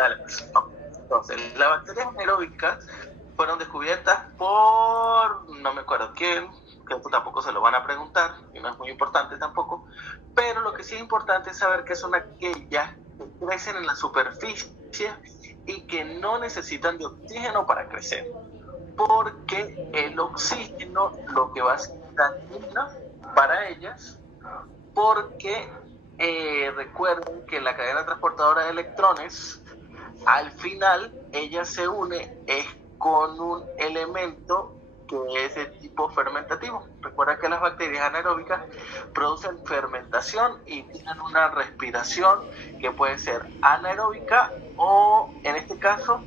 Dale, pues. Ok. Entonces, las bacterias anaeróbicas fueron descubiertas por no me acuerdo quién, que esto tampoco se lo van a preguntar y no es muy importante tampoco, pero lo que sí es importante es saber que son aquellas que crecen en la superficie y que no necesitan de oxígeno para crecer, porque el oxígeno lo que va a ser dañino para ellas, porque recuerden que la cadena transportadora de electrones, al final, ella se une es con un elemento que es de tipo fermentativo. Recuerda que las bacterias anaeróbicas producen fermentación y tienen una respiración que puede ser anaeróbica o, en este caso,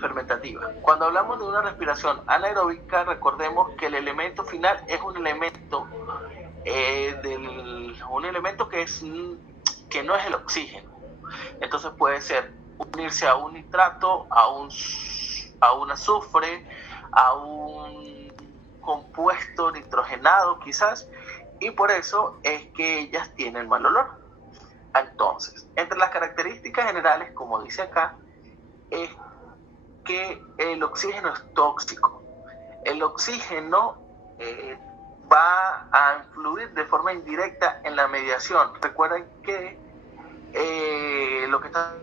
fermentativa. Cuando hablamos de una respiración anaeróbica, recordemos que el elemento final es un elemento un elemento que no es el oxígeno. Entonces puede ser unirse a un nitrato, a un azufre, a un compuesto nitrogenado quizás, y por eso es que ellas tienen mal olor. Entonces, entre las características generales, como dice acá, es que el oxígeno es tóxico. El oxígeno va a influir de forma indirecta en la mediación. Recuerden que lo que estamos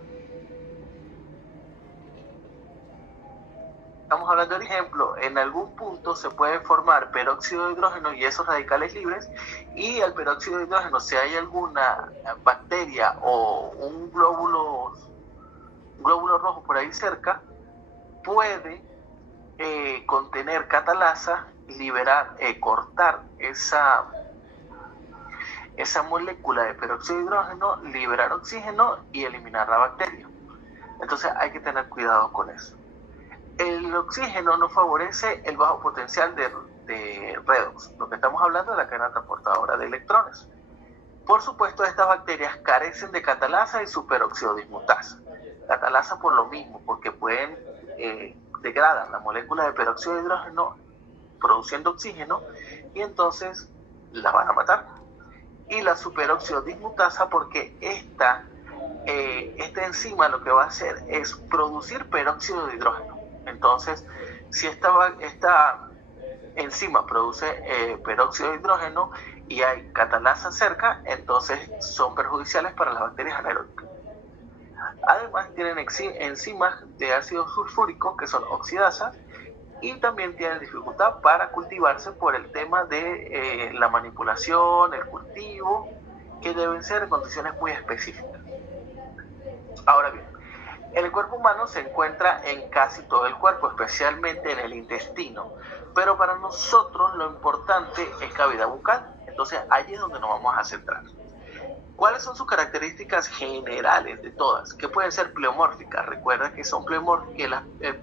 hablando, por ejemplo, en algún punto se puede formar peróxido de hidrógeno y esos radicales libres, y al peróxido de hidrógeno, si hay alguna bacteria o un glóbulo rojo por ahí cerca, puede contener catalasa, cortar esa molécula de peróxido de hidrógeno, liberar oxígeno y eliminar la bacteria. Entonces hay que tener cuidado con eso. El oxígeno no favorece el bajo potencial de redox, lo que estamos hablando de la cadena transportadora de electrones. Por supuesto, estas bacterias carecen de catalasa y superóxido dismutasa. Catalasa por lo mismo, porque pueden degradar la molécula de peróxido de hidrógeno produciendo oxígeno y entonces la van a matar. Y la superóxido dismutasa porque esta enzima lo que va a hacer es producir peróxido de hidrógeno. Entonces, si esta enzima produce peróxido de hidrógeno y hay catalasa cerca, entonces son perjudiciales para las bacterias anaeróbicas. Además, tienen enzimas de ácido sulfúrico que son oxidasas y también tienen dificultad para cultivarse por el tema de la manipulación, el cultivo, que deben ser en condiciones muy específicas. Ahora bien, el cuerpo humano se encuentra en casi todo el cuerpo, especialmente en el intestino, pero para nosotros lo importante es cavidad bucal, entonces allí es donde nos vamos a centrar. ¿Cuáles son sus características generales de todas? Que pueden ser pleomórficas. Recuerda que son pleomórficas, el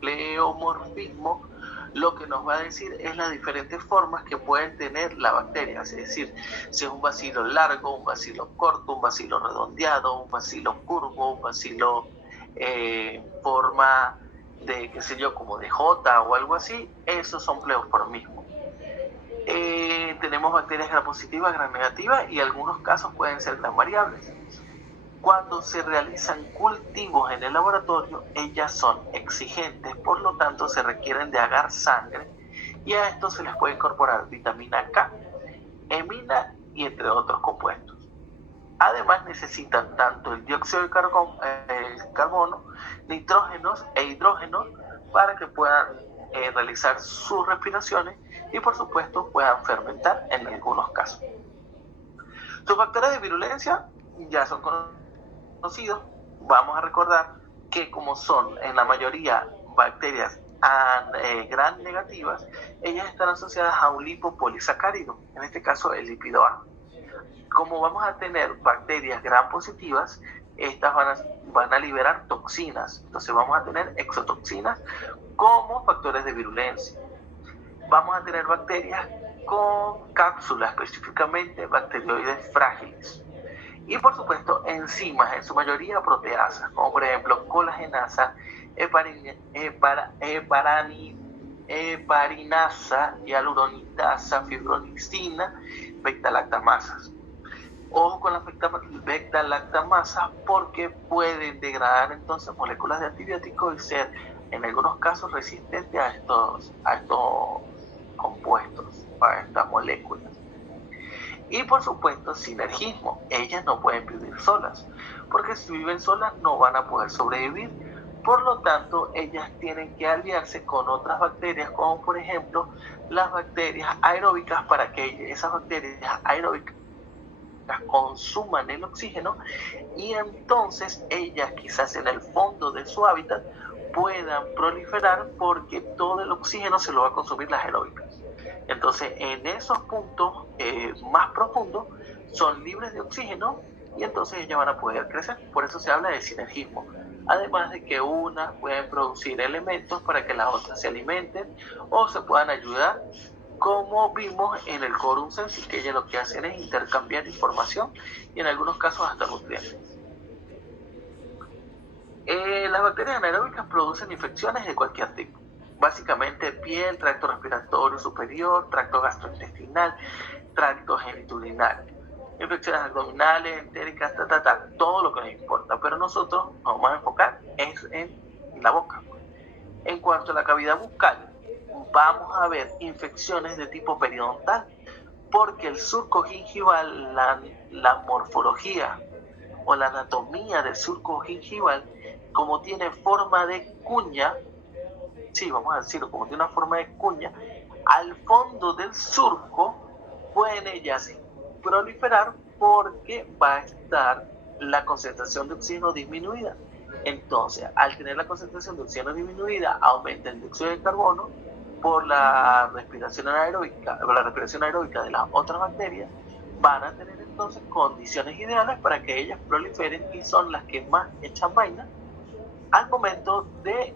pleomorfismo lo que nos va a decir es las diferentes formas que pueden tener la bacteria, es decir, si es un bacilo largo, un bacilo corto, un bacilo redondeado, un bacilo curvo, un bacilo forma de, qué sé yo, como de J o algo así, esos son pleoformismos. Tenemos bacterias gram positivas, gram negativas y algunos casos pueden ser gram variables. Cuando se realizan cultivos en el laboratorio, ellas son exigentes, por lo tanto se requieren de agar sangre y a esto se les puede incorporar vitamina K, hemina y entre otros compuestos. Además necesitan tanto el dióxido de carbono, nitrógenos e hidrógenos para que puedan realizar sus respiraciones y por supuesto puedan fermentar en algunos casos. Sus factores de virulencia ya son conocidos. Vamos a recordar que como son en la mayoría bacterias gram negativas, ellas están asociadas a un lipopolisacárido, en este caso el lípido A. Como vamos a tener bacterias gram positivas, estas van a liberar toxinas, entonces vamos a tener exotoxinas como factores de virulencia. Vamos a tener bacterias con cápsula, específicamente bacterioides frágiles. Y por supuesto enzimas, en su mayoría proteasas, como por ejemplo colagenasa, heparinasa, hialuronidasa, fibronectina, beta-lactamasas. Ojo con las beta-lactamasas porque pueden degradar entonces moléculas de antibióticos y ser en algunos casos resistentes a estos compuestos, a estas moléculas. Y por supuesto, sinergismo. Ellas no pueden vivir solas, porque si viven solas no van a poder sobrevivir. Por lo tanto, ellas tienen que aliarse con otras bacterias, como por ejemplo las bacterias aeróbicas, para que esas bacterias aeróbicas consuman el oxígeno y entonces ellas quizás en el fondo de su hábitat puedan proliferar porque todo el oxígeno se lo va a consumir las aeróbicas. Entonces en esos puntos más profundos son libres de oxígeno y entonces ellas van a poder crecer. Por eso se habla de sinergismo. Además de que unas pueden producir elementos para que las otras se alimenten o se puedan ayudar, como vimos en el quórum sensis, que ellas lo que hacen es intercambiar información y en algunos casos hasta nutrientes. Las bacterias anaeróbicas producen infecciones de cualquier tipo, básicamente piel, tracto respiratorio superior, tracto gastrointestinal, tracto genitourinal, infecciones abdominales, entéricas, todo lo que nos importa, pero nosotros nos vamos a enfocar en la boca. En cuanto a la cavidad bucal, vamos a ver infecciones de tipo periodontal, porque el surco gingival, la morfología o la anatomía del surco gingival, como tiene forma de cuña, sí, vamos a decirlo, como tiene una forma de cuña, al fondo del surco pueden ellas proliferar porque va a estar la concentración de oxígeno disminuida. Entonces, al tener la concentración de oxígeno disminuida, aumenta el dióxido de carbono por la respiración anaeróbica de las otras bacterias. Van a tener entonces condiciones ideales para que ellas proliferen y son las que más echan vaina al momento de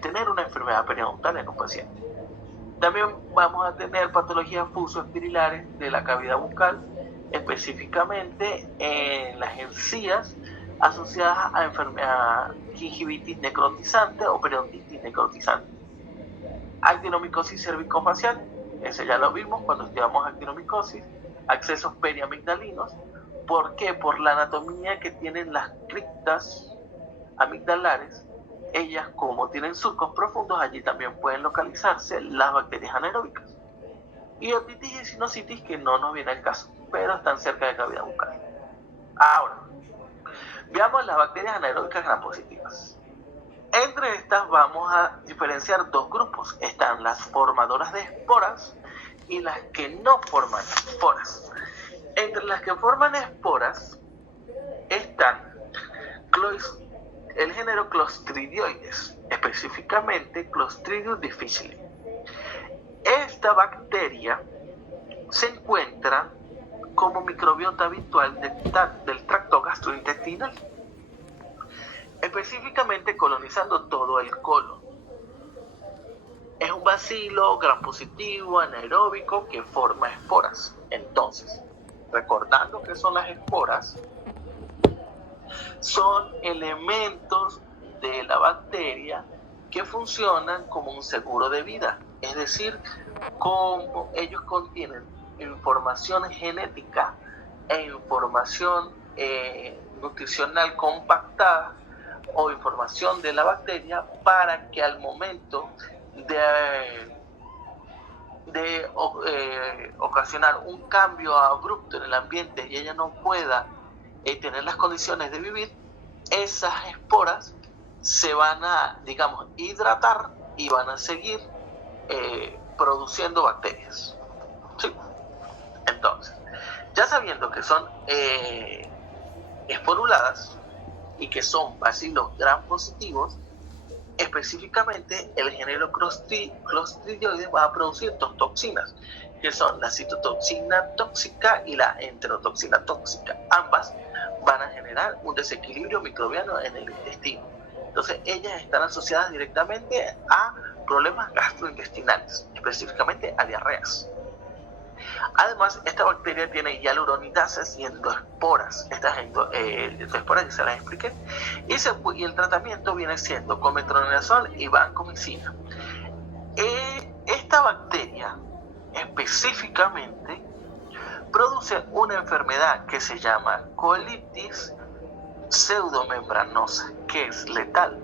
tener una enfermedad periodontal en un paciente. También vamos a tener patologías fusoespiralares de la cavidad bucal, específicamente en las encías asociadas a enfermedad gingivitis necrotizante o periodontitis necrotizante. Actinomicosis cervicofacial, ese ya lo vimos cuando estudiamos actinomicosis. Accesos periamigdalinos, ¿por qué? Por la anatomía que tienen las criptas amigdalares. Ellas, como tienen surcos profundos, allí también pueden localizarse las bacterias anaeróbicas. Y otitis y sinusitis, que no nos viene al caso, pero están cerca de cavidad bucal. Ahora, veamos las bacterias anaeróbicas gram positivas. Entre estas vamos a diferenciar dos grupos. Están las formadoras de esporas y las que no forman esporas. Entre las que forman esporas están el género Clostridioides, específicamente Clostridium difficile. Esta bacteria se encuentra como microbiota habitual del tracto gastrointestinal, específicamente colonizando todo el colon. Es un bacilo gram positivo anaeróbico que forma esporas. Entonces, recordando que son las esporas, son elementos de la bacteria que funcionan como un seguro de vida, es decir, como ellos contienen información genética e información nutricional compactada o información de la bacteria para que al momento de ocasionar un cambio abrupto en el ambiente y ella no pueda tener las condiciones de vivir, esas esporas se van a, digamos, hidratar y van a seguir produciendo bacterias. ¿Sí? Entonces, ya sabiendo que son esporuladas y que son bacilos gram positivos, específicamente el género Clostridioides va a producir dos toxinas, que son la citotoxina tóxica y la enterotoxina tóxica. Ambas van a generar un desequilibrio microbiano en el intestino. Entonces, ellas están asociadas directamente a problemas gastrointestinales, específicamente a diarreas. Además, esta bacteria tiene hialuronidases y endoesporas. Estas endoesporas ya se las expliqué. Y el tratamiento viene siendo con metronidazol y vancomicina. Esta bacteria específicamente produce una enfermedad que se llama colitis pseudomembranosa, que es letal,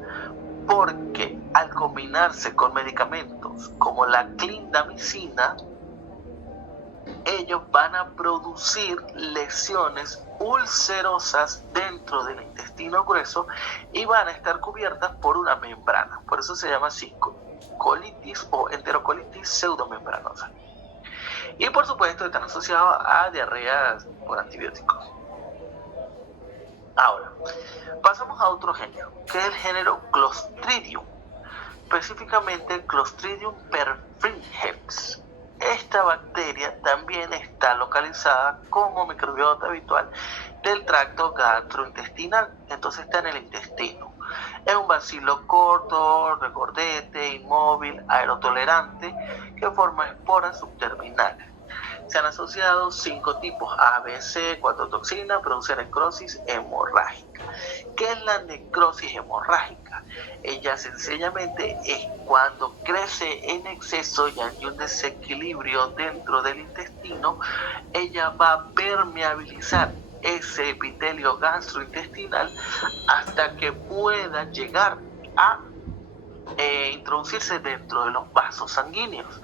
porque al combinarse con medicamentos como la clindamicina, ellos van a producir lesiones ulcerosas dentro del intestino grueso y van a estar cubiertas por una membrana. Por eso se llama así colitis o enterocolitis pseudomembranosa. Y por supuesto están asociados a diarreas por antibióticos. Ahora, pasamos a otro género, que es el género Clostridium, específicamente Clostridium perfringens. Esta bacteria también está localizada como microbiota habitual del tracto gastrointestinal, entonces está en el intestino. Es un bacilo corto, regordete, inmóvil, aerotolerante, que forma esporas subterminales. Se han asociado 5 tipos A, B, C, 4 toxinas, produce necrosis hemorrágica. ¿Qué es la necrosis hemorrágica? Ella sencillamente es cuando crece en exceso y hay un desequilibrio dentro del intestino, ella va a permeabilizar ese epitelio gastrointestinal hasta que pueda llegar a introducirse dentro de los vasos sanguíneos.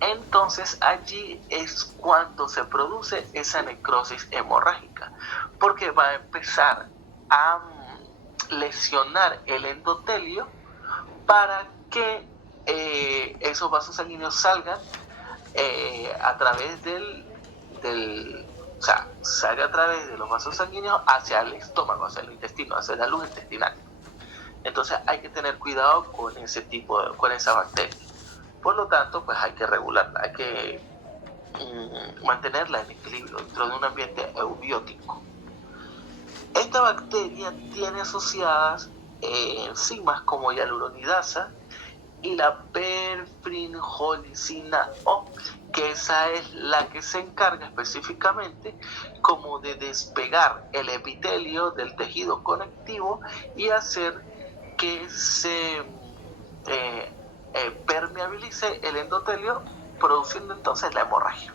Entonces allí es cuando se produce esa necrosis hemorrágica, porque va a empezar a lesionar el endotelio para que esos vasos sanguíneos salgan a través salga a través de los vasos sanguíneos hacia el estómago, hacia el intestino, hacia la luz intestinal. Entonces hay que tener cuidado con con esa bacteria. Por lo tanto, pues hay que regularla, hay que mantenerla en equilibrio dentro de un ambiente eubiótico. Esta bacteria tiene asociadas enzimas como hialuronidasa y la perfrinjolicina O, que esa es la que se encarga específicamente como de despegar el epitelio del tejido conectivo y hacer que se permeabilice el endotelio, produciendo entonces la hemorragia.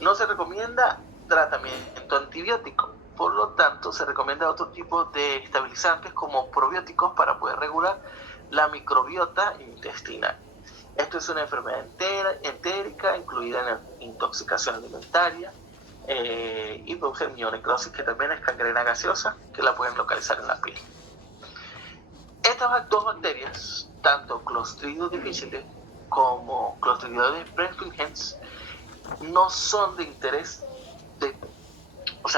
No se recomienda tratamiento antibiótico, por lo tanto se recomienda otro tipo de estabilizantes como probióticos para poder regular la microbiota intestinal. Esto es una enfermedad entérica, incluida en la intoxicación alimentaria, y produce mionecrosis, que también es gangrena gaseosa, que la pueden localizar en la piel. Estas 2 bacterias, tanto Clostridium difficile como Clostridium perfringens, no son de interés,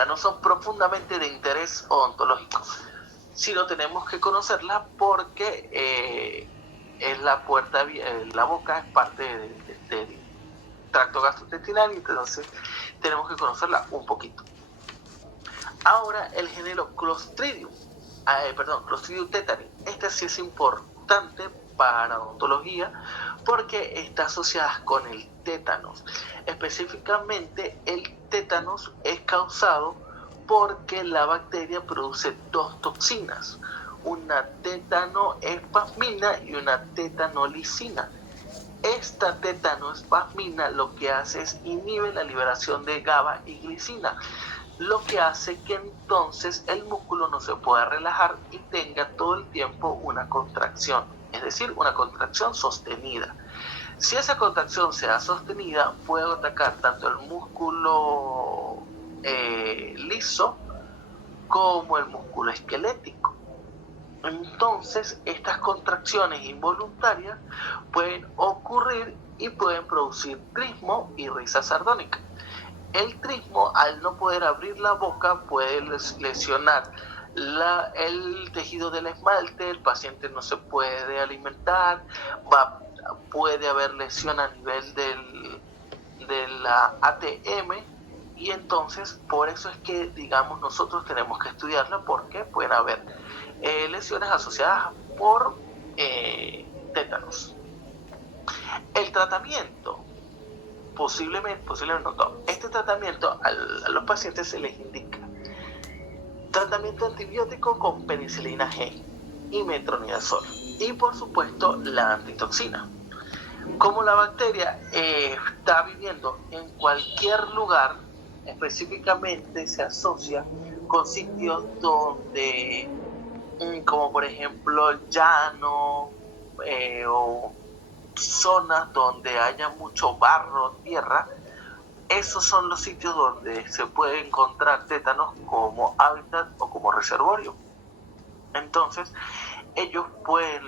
no son profundamente de interés odontológico, sino tenemos que conocerlas porque es la puerta, la boca es parte del tracto gastrointestinal, y entonces tenemos que conocerla un poquito. Ahora el género Clostridium tetani. Esta sí es importante para odontología porque está asociada con el tétanos. Específicamente, el tétanos es causado porque la bacteria produce 2 toxinas, una tetanoespasmina y una tetanolicina. Esta tetanoespasmina lo que hace es inhibe la liberación de GABA y glicina, lo que hace que entonces el músculo no se pueda relajar y tenga todo el tiempo una contracción, es decir, una contracción sostenida. Si esa contracción se da sostenida, puede atacar tanto el músculo liso como el músculo esquelético. Entonces, estas contracciones involuntarias pueden ocurrir y pueden producir trismo y risa sardónica. El trismo, al no poder abrir la boca, puede lesionar el tejido del esmalte, el paciente no se puede alimentar, puede haber lesión a nivel de la ATM, y entonces por eso es que, digamos, nosotros tenemos que estudiarla, porque pueden haber lesiones asociadas por tétanos. El tratamiento, posiblemente no todo. Este tratamiento a los pacientes se les indica tratamiento antibiótico con penicilina G y metronidazol, y por supuesto la antitoxina. Como la bacteria está viviendo en cualquier lugar, específicamente se asocia con sitios donde, como por ejemplo el llano, o zonas donde haya mucho barro, tierra. Esos son los sitios donde se puede encontrar tétanos como hábitat o como reservorio. Entonces, ellos pueden,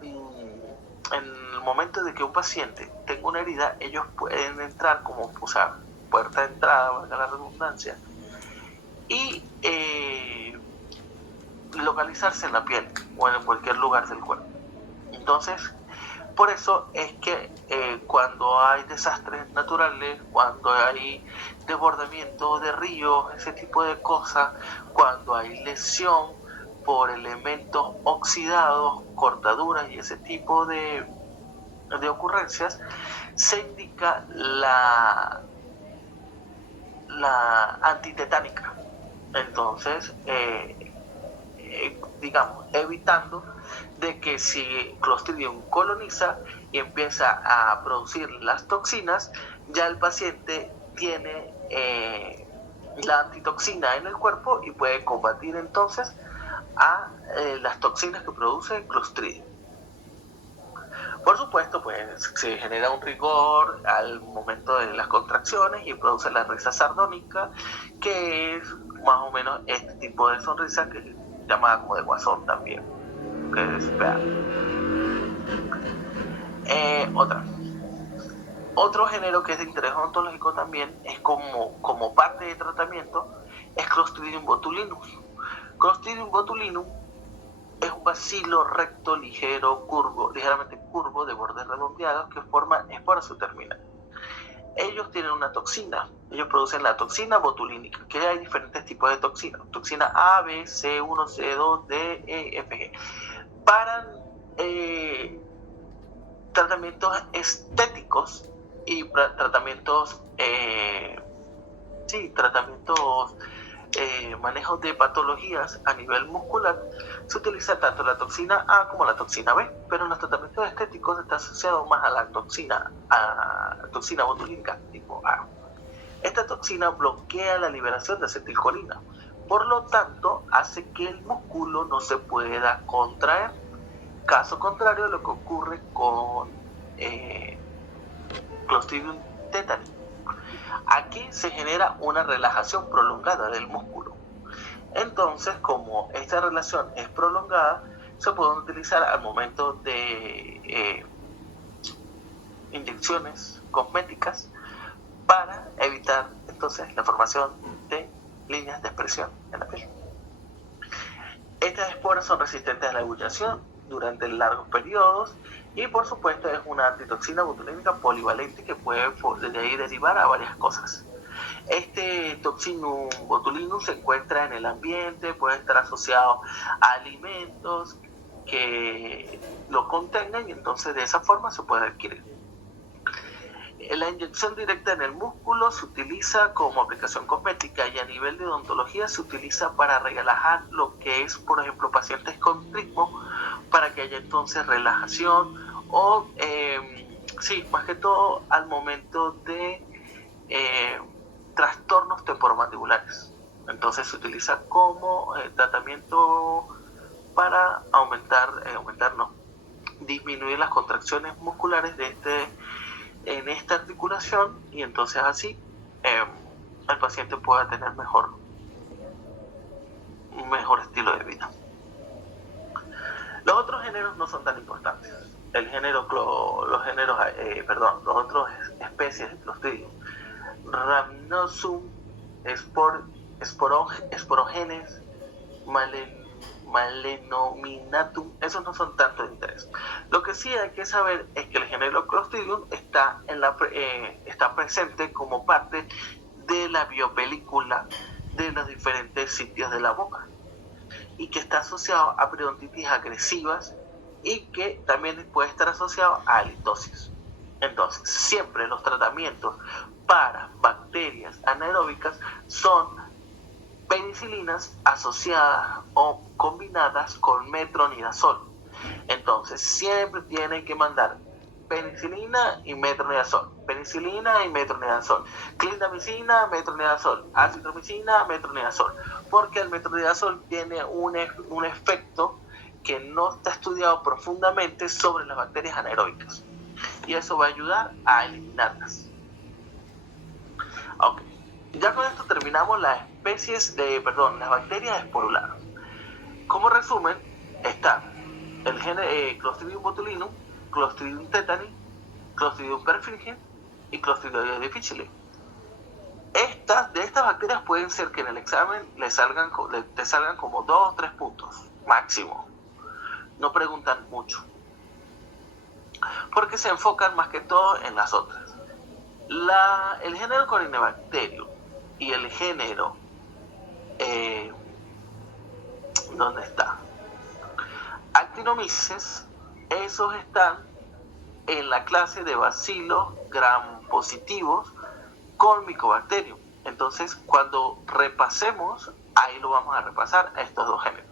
en el momento de que un paciente tenga una herida, ellos pueden entrar como, o sea, puerta de entrada, valga la redundancia, y localizarse en la piel o en cualquier lugar del cuerpo. Entonces, por eso es que cuando hay desastres naturales, cuando hay desbordamiento de ríos, ese tipo de cosas, cuando hay lesión por elementos oxidados, cortaduras y ese tipo de ocurrencias, se indica la antitetánica. Entonces, digamos, evitando de que si Clostridium coloniza y empieza a producir las toxinas, ya el paciente tiene la antitoxina en el cuerpo y puede combatir entonces a las toxinas que produce Clostridium. Por supuesto, pues se genera un rigor al momento de las contracciones y produce la risa sardónica, que es más o menos este tipo de sonrisa que es llamada como de guasón también, que es real. Otro género que es de interés odontológico también es como parte de tratamiento es Clostridium botulinum. Clostridium botulinum es un bacilo recto, ligero, curvo, ligeramente curvo, de bordes redondeados que forman esporas terminales. Ellos tienen una toxina, ellos producen la toxina botulínica, que hay diferentes tipos de toxinas, toxina A, B, C1, C2, D, E, F, G, para tratamientos estéticos y tratamientos, manejos de patologías a nivel muscular. Se utiliza tanto la toxina A como la toxina B, pero en los tratamientos estéticos está asociado más a la toxina botulínica tipo A. Esta toxina bloquea la liberación de acetilcolina, por lo tanto hace que el músculo no se pueda contraer. Caso contrario a lo que ocurre con Clostridium tetani. Aquí se genera una relajación prolongada del músculo. Entonces, como esta relación es prolongada, se pueden utilizar al momento de inyecciones cosméticas para evitar entonces la formación de líneas de expresión en la piel. Estas esporas son resistentes a la ebullición durante largos periodos y por supuesto es una antitoxina botulínica polivalente que puede de ahí derivar a varias cosas. Este toxinum botulinum se encuentra en el ambiente, puede estar asociado a alimentos que lo contengan y entonces de esa forma se puede adquirir. La inyección directa en el músculo se utiliza como aplicación cosmética y a nivel de odontología se utiliza para relajar lo que es, por ejemplo, pacientes con trigmo, para que haya entonces relajación o, más que todo al momento de trastornos temporomandibulares. Entonces se utiliza como tratamiento para disminuir las contracciones musculares en esta articulación y entonces así el paciente pueda tener un mejor estilo de vida. Los otros géneros no son tan importantes. Los otros especies de Clostridium, Rhamnosum, Sporogenes, Malenominatum, esos no son tanto de interés. Lo que sí hay que saber es que el género Clostridium está presente como parte de la biopelícula de los diferentes sitios de la boca y que está asociado a periodontitis agresivas y que también puede estar asociado a halitosis. Entonces, siempre los tratamientos para bacterias anaeróbicas son penicilinas asociadas o combinadas con metronidazol. Entonces, siempre tienen que mandar penicilina y metronidazol, penicilina y metronidazol, clindamicina, metronidazol, acitromicina, metronidazol, porque el metronidazol tiene un efecto que no está estudiado profundamente sobre las bacterias anaeróbicas y eso va a ayudar a eliminarlas. Ok, ya con esto terminamos las bacterias esporuladas. Como resumen, está el Clostridium botulinum, Clostridium tetani, Clostridium perfringens y Clostridium difficile. De estas bacterias pueden ser que en el examen te salgan como 2 o 3 puntos máximo. No preguntan mucho, porque se enfocan más que todo en las otras. El género Corynebacterium y el género ¿dónde está? Actinomyces, esos están en la clase de bacilos gram positivos con Mycobacterium. Entonces, cuando repasemos, ahí lo vamos a repasar a estos dos géneros,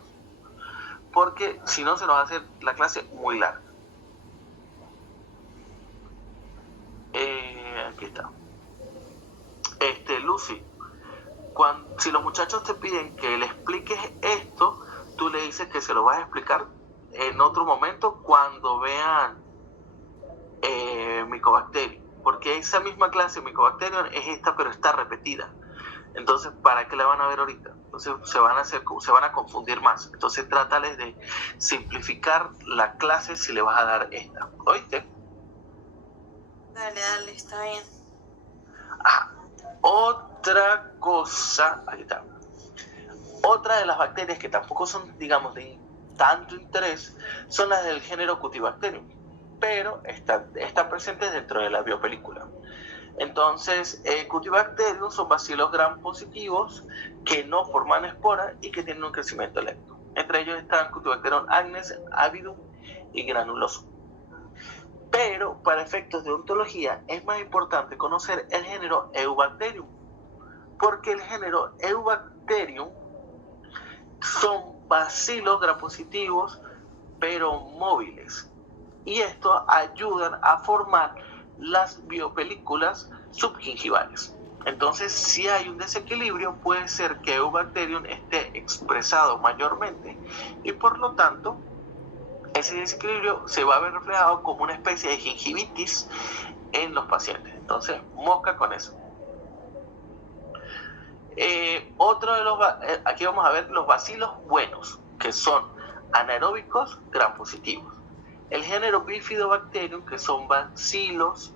porque si no se nos va a hacer la clase muy larga. Aquí está. Lucy, si los muchachos te piden que le expliques esto, tú le dices que se lo vas a explicar en otro momento cuando vean Mycobacterium, porque esa misma clase de Mycobacterium es esta, pero está repetida. Entonces, ¿para qué la van a ver ahorita? Entonces se van a confundir más. Entonces trátales de simplificar la clase si le vas a dar esta. ¿Oíste? Dale, está bien. Otra cosa, ahí está. Otra de las bacterias que tampoco son, digamos, de tanto interés, son las del género Cutibacterium, pero están presentes dentro de la biopelícula. Entonces, Cutibacterium son bacilos gram positivos que no forman esporas y que tienen un crecimiento lento. Entre ellos están Cutibacterium acnes, avidum y granulosum. Pero para efectos de ontología es más importante conocer el género Eubacterium, porque el género Eubacterium son bacilos gram positivos pero móviles, y esto ayudan a formar las biopelículas subgingivales. Entonces, si hay un desequilibrio, puede ser que Eubacterium esté expresado mayormente y por lo tanto ese desequilibrio se va a ver reflejado como una especie de gingivitis en los pacientes. Entonces, mosca con eso. Aquí vamos a ver los bacilos buenos, que son anaeróbicos gram positivos. El género Bifidobacterium, que son bacilos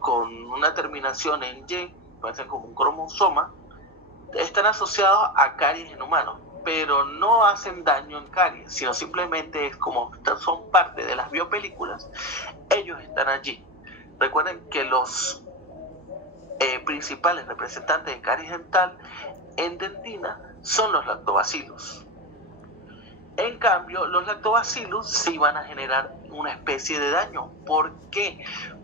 con una terminación en Y, parecen como un cromosoma, están asociados a caries en humanos, pero no hacen daño en caries, sino simplemente es como son parte de las biopelículas, ellos están allí. Recuerden que los principales representantes de caries dental en dentina son los lactobacillus. En cambio, los lactobacillus sí van a generar una especie de daño. ¿Por qué?